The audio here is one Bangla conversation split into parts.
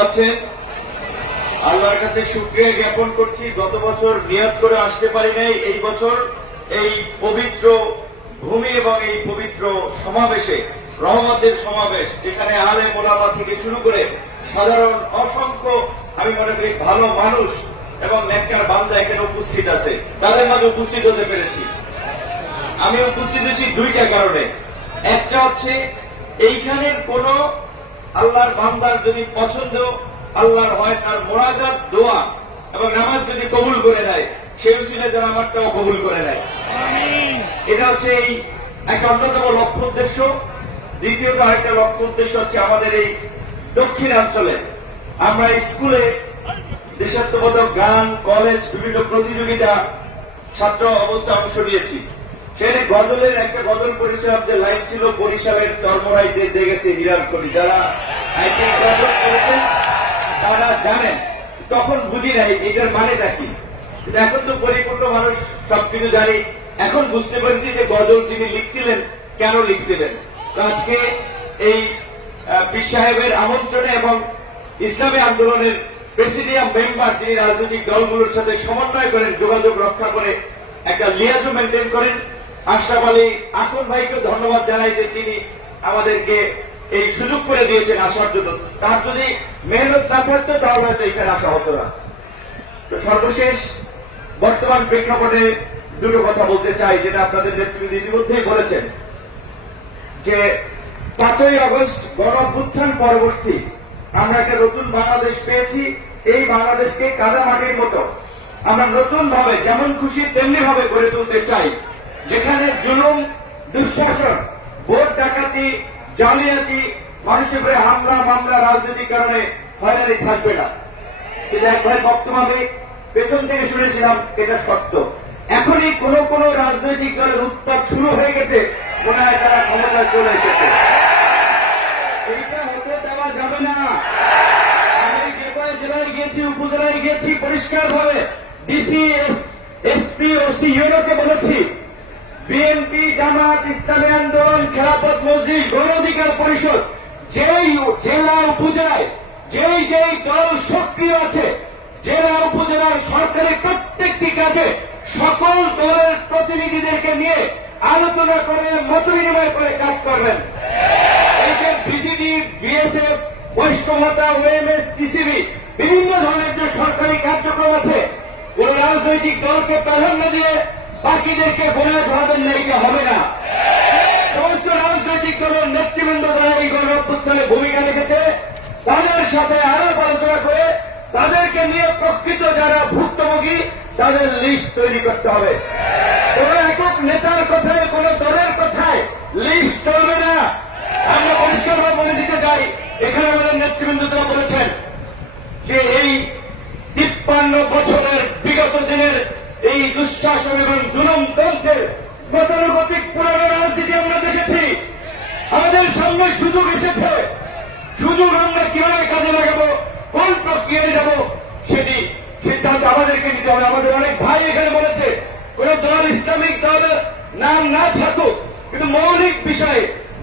আছেন আল্লাহর কাছে শুক্রিয়া জ্ঞাপন করছি। গত বছর নিয়ত করে আসতে পারি নাই। এই বছর এই পবিত্র ভূমি এবং এই পবিত্র সমাবেশে, রহমতের সমাবেশ, যেখানে আলে মোলামা থেকে শুরু করে সাধারণ, অসংখ্য, আমি মনে করি ভালো মানুষ এবং নেককার বান্দা এখানে উপস্থিত আছে। তাদের মাঝে উপস্থিত হতে পেরেছি। আমি উপস্থিত হয়েছি দুইটা কারণে। একটা হচ্ছে, এইখানের কোন আল্লাহর বান্দার যদি পছন্দ আল্লাহর হয় তার মোরাজাত দোয়া এবং নামাজ যদি কবুল করে দেয় সেই উচিলে যেন আমারটাও কবুল করে দেয় এটা হচ্ছে এই একটা অন্যতম লক্ষ্য উদ্দেশ্য। দ্বিতীয়ত আরেকটা লক্ষ্য উদ্দেশ্য হচ্ছে আমাদের এই দক্ষিণাঞ্চলে আমরা স্কুলে দেশাত্মবোধক গান কলেজ বিভিন্ন প্রতিযোগিতা ছাত্র অবস্থা অংশ নিয়েছি। সেখানে গজলের একটা গজল পরিষেবা যে লাইন ছিল বরিশালের চর্মরাইতে জেগেছে হিরার কলি যারা করেছেন তারা জানেন তখন বুঝি নাই, এটার মানেটা কি? এখন তো পরিপূর্ণ মানুষ সবকিছু জানি। এখন বুঝতে পারছি যে গজল যিনি লিখছিলেন, কেন লিখছিলেন? আজকে এই পীর সাহেবের আমন্ত্রণে এবং ইসলামী আন্দোলনের প্রেসিডিয়াম মেম্বার যিনি রাজনৈতিক দলগুলোর সাথে সমন্বয় করেন, যোগাযোগ রক্ষা করে একটা লিয়াজু মেনটেন করেন আশরাফ আলী আকন ভাইকে ধন্যবাদ জানাই যে তিনি আমাদেরকে এই সুযোগ করে দিয়েছেন আসার জন্য। তার যদি মেহনত না থাকতো, তাহলে হয়তো এখানে আসা হতো না। তো সর্বশেষ, বর্তমান প্রেক্ষাপটে দুটো কথা বলতে চাই, যেটা আপনাদের নেতৃত্ব ইতিমধ্যেই বলেছেন। যে পাঁচই আগস্ট গণ অভ্যুত্থান পরবর্তী, আমরা একটা নতুন বাংলাদেশ পেয়েছি, এই বাংলাদেশকে কাদামাটির মতো আমরা নতুন ভাবে যেমন খুশি তেমনি ভাবে গড়ে তুলতে চাই। যেখানে জুলুম দুঃশাসন ভোট ডাকাতি, জালিয়াতি, মানুষের উপরে হামলা, মামলা, রাজনৈতিক কারণে হয়রানি থাকবে না। কিন্তু এক ভাই বক্তব্য পেছন থেকে শুনেছিলাম এটা সত্য। এখনই কোন কোন রাজনৈতিক দলের উত্তর শুরু হয়ে গেছে, মনে হয় তারা ক্ষমতায় চলে এসেছে। এইটা হতে দেওয়া যাবে না। আমি যে কয়েক জেলায় গিয়েছি, উপজেলায় গিয়েছি পরিষ্কার ভাবে ডিসি এসপি ওসি ইউনোকে বলেছি বিএনপি, জামাত, ইসলামী আন্দোলন খেলাপথ মসজিদ গণ অধিকার পরিষদ, যেই জেলা উপজেলায়, যেই যেই দল সক্রিয় আছে, জেলা উপজেলার সরকারের প্রত্যেকটি কাজে সকল দলের প্রতিনিধিদেরকে নিয়ে আলোচনা করে, মত বিনিময় করে কাজ করবেন। এই যে বিজিডি বিএসএফ বৈষ্ণবতা ওএমএস, টিসিবি, বিভিন্ন ধরনের যে সরকারি কার্যক্রম আছে কোন রাজনৈতিক দলকে প্রাধান্য দিয়ে বাকিদেরকে বলে ভাবেন না, এটা হবে না। সমস্ত রাজনৈতিক দলের নেতৃবৃন্দ যারা এই গণ ভূমিকা রেখেছে। তাদের সাথে আরও আলোচনা করে তাদেরকে নিয়ে প্রকৃত যারা ভুক্তভোগী, তাদের লিস্ট তৈরি করতে হবে। কোন একক নেতার কথায়, কোন দলের কথায় লিস্ট চলবে না আমরা পরিষ্কারভাবে বলে দিতে চাই এখানে আমাদের নেতৃবৃন্দ তারা বলেছেন যে এই তিপ্পান্ন বছরের বিগত দিনের এই দুঃশাসন এবং জুলুমতন্ত্রের গতানুগতিক পুরানো রাজনীতি আমরা দেখেছি আমাদের সামনে সুযোগ এসেছে? সুযোগ আমরা কীভাবে কাজে লাগাবো? কোন প্রক্রিয়ায় যাব? সেটি সিদ্ধান্ত আমাদেরকে নিতে হবে। আমাদের অনেক ভাই এখানে বলেছে, কোন দল ইসলামিক দলের নাম না থাকুক। কিন্তু মৌলিক বিষয়ে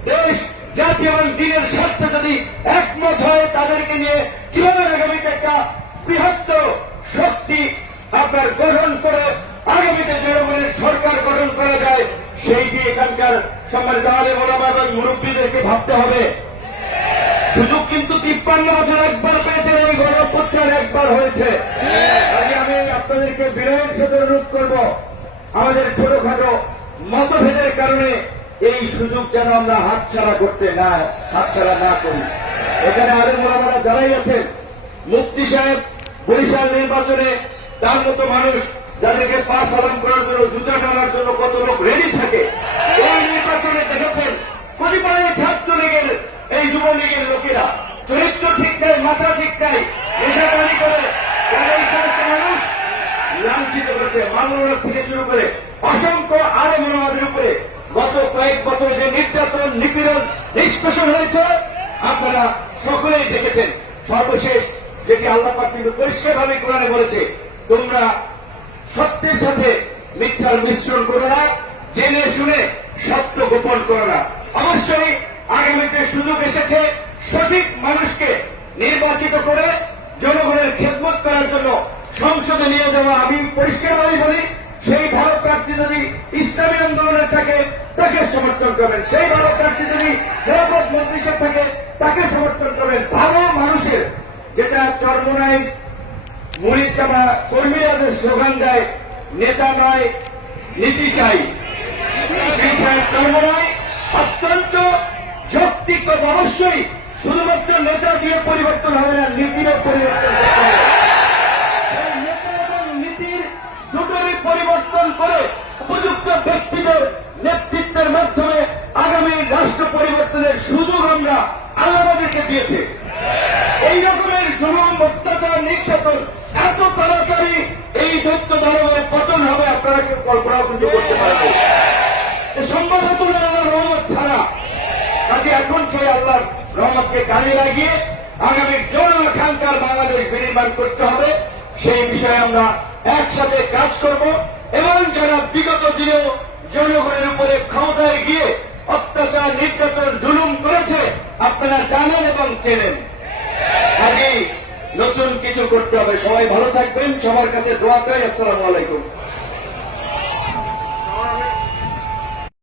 দেশ, জাতি এবং দিনের স্বার্থে যদি একমত হয়, তাদেরকে নিয়ে কীভাবে আগামীতে একটা বৃহত্তর শক্তি আপনার গঠন করে আগামীতে জনগণের সরকার গঠন করা যায় সেইটি এখানকার সম্মানিত আলে মোলামা এবং মুরব্বীদেরকে ভাবতে হবে। সুযোগ কিন্তু তিপ্পান্ন বছর একবার পেয়েছেন এই গণপ্রত্যার একবার হয়েছে। আজকে আমি আপনাদেরকে বিনয়ের সাথে অনুরোধ করব, আমাদের ছোটখাটো মতভেদের কারণে এই সুযোগ যেন আমরা হাতছাড়া করতে না, হাতছাড়া না করি। এখানে আরে মোলামারা যারাই আছেন, মুফতি সাহেব বরিশাল নির্বাচনে তার মতো মানুষ, যাদেরকে পা সালাম করার জন্য জুতা টানার জন্য কত লোক রেডি থাকে এই নির্বাচনে দেখেছেন কতিপয় ছাত্রলীগের এই যুবলীগের লোকেরা চরিত্র ঠিক নাই মাথা ঠিক নাই নেশাপানি করে তারা এই সমস্ত মানুষ লাঞ্ছিত করেছে শুরু করে অসংখ্য আরে মনোবাদের উপরে গত কয়েক বছর যে নির্যাতন, নিপীড়ন, নিষ্পেষণ হয়েছে, আপনারা সকলেই দেখেছেন। সর্বশেষ যেটি আল্লাহ পাক কিন্তু পরিষ্কারভাবে কোরআনে বলেছে, তোমরা সত্যের সাথে মিথ্যার মিশ্রণ করো না, জেনে শুনে সত্য গোপন করো না। অবশ্যই আগামীতে সুযোগ এসেছে সঠিক মানুষকে নির্বাচিত করে জনগণের খেদমত করার জন্য সংসদে নিয়ে যাওয়া আমি পরিষ্কারভাবে বলি সেই ভালো প্রার্থী যদি ইসলামী আন্দোলনের থাকে, তাকে সমর্থন করবেন। সেই ভালো প্রার্থী যদি খেলাফত মন্ত্রিসের থাকে, তাকে সমর্থন করবেন। ভালো মানুষের যেটা চর্মনায় মুড়ির জামা কর্মীরা যে স্লোগান দেয়, নেতা নয়, নীতি চাই। সেই কর্ম নয় অত্যন্ত যৌক্তিক অবশ্যই শুধুমাত্র নেতা দিয়ে পরিবর্তন হবে না, নীতিরও পরিবর্তন হবে সেই নেতা এবং নীতির দুটোরই পরিবর্তন করে উপযুক্ত ব্যক্তিদের নেতৃত্বের মাধ্যমে আগামী রাষ্ট্র পরিবর্তনের সুযোগ আমরা আল্লাহ আমাদেরকে দিয়েছে এই রকমের জুলুম অত্যাচার নির্যাতন এত তাড়াতাড়ি এই দৈত্য দলবের পতন হবে আপনারা কেউ কিন্তু করতে পারবেন এ সম্ভব হতো না আল্লাহর রহমত ছাড়া। কাজে এখন সেই আল্লাহর রহমতকে কাজে লাগিয়ে আগামী জনআকাঙ্ক্ষার বাংলাদেশ বিনির্মাণ করতে হবে। সেই বিষয়ে আমরা একসাথে কাজ করব এবং যারা বিগত দিনেও জনগণের উপরে ক্ষমতায় গিয়ে অত্যাচার, নির্যাতন, জুলুম করেছে, আপনারা জানেন এবং চেনেন। কাজেই নতুন কিছু করতে হবে। সবাই ভালো থাকবেন। সবার কাছে দোয়া চাই। আসসালামু আলাইকুম।